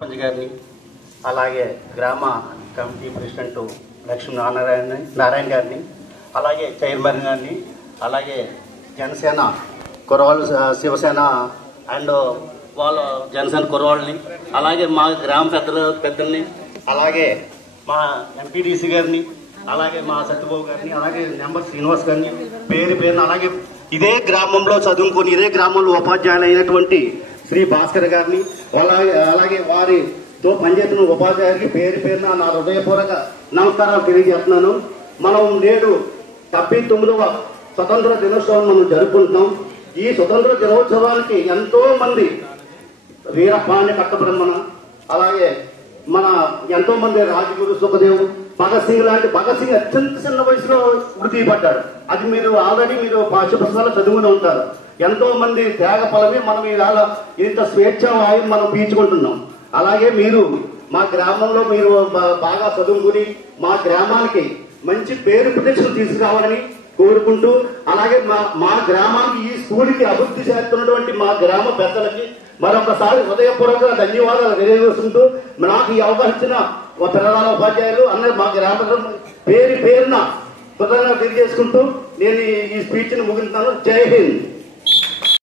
సర్పంచ్ గారిని, అలాగే గ్రామ కమిటీ ప్రెసిడెంట్ లక్ష్మీ నారాయణ గారిని, అలాగే చైర్మన్ గారిని, అలాగే జనసేన కురవాళ్ళు, శివసేన అండ్ వాళ్ళ జనసేన కురవాళ్ళని, అలాగే మా గ్రామ పెద్దల్ని, అలాగే మా ఎంపీడీసీ గారిని, అలాగే మా సత్యబాబు గారిని, అలాగే నెంబర్ శ్రీనివాస్ గారిని పేరున, అలాగే ఇదే గ్రామంలో చదువుకొని ఇదే గ్రామంలో ఉపాధ్యాయులు అయినటువంటి శ్రీ భాస్కర్ గారిని, అలాగే వారితో పనిచేస్తున్న ఉపాధ్యాయులకి పేరున నా హృదయపూర్వక నమస్కారాలు తెలియజేస్తున్నాను. మనం నేడు 79వ స్వతంత్ర దినోత్సవం మనం జరుపుకుంటున్నాం. ఈ స్వతంత్ర దినోత్సవానికి ఎంతో మంది వీరపాండ్య కట్టబ్రహ్మణ, అలాగే మన ఎంతో మంది రాజగురు సుఖదేవ్, భగత్ సింగ్ లాంటి భగత్ సింగ్ అత్యంత చిన్న వయసులో వృత్తి పడ్డాడు. అది మీరు ఆల్రెడీ పాఠ్యపుస్తకాలు చదువుకుని ఉంటారు. ఎంతో మంది త్యాగ ఫలమే మనం ఇవాళ ఇంత స్వేచ్ఛ వాయువు మనం పీల్చుకుంటున్నాం. అలాగే మీరు మా గ్రామంలో మీరు బాగా చదువుకుని మా గ్రామానికి మంచి పేరు ప్రతిష్టలు తీసుకురావాలని కోరుకుంటూ, అలాగే మా గ్రామానికి ఈ స్కూల్కి అభివృద్ధి చేస్తున్నటువంటి మా గ్రామ పెద్దలకి మరొకసారి హృదయపూర్వక ధన్యవాదాలు తెలియజేస్తుంటూ, నాకు ఈ అవకాశం ఇచ్చిన పిల్లల ఉపాధ్యాయులు అందరూ మా గ్రామ పేరున కృతజ్ఞతలు తెలియజేసుకుంటూ నేను ఈ స్పీచ్ని ముగిస్తున్నాను. జై హింద్.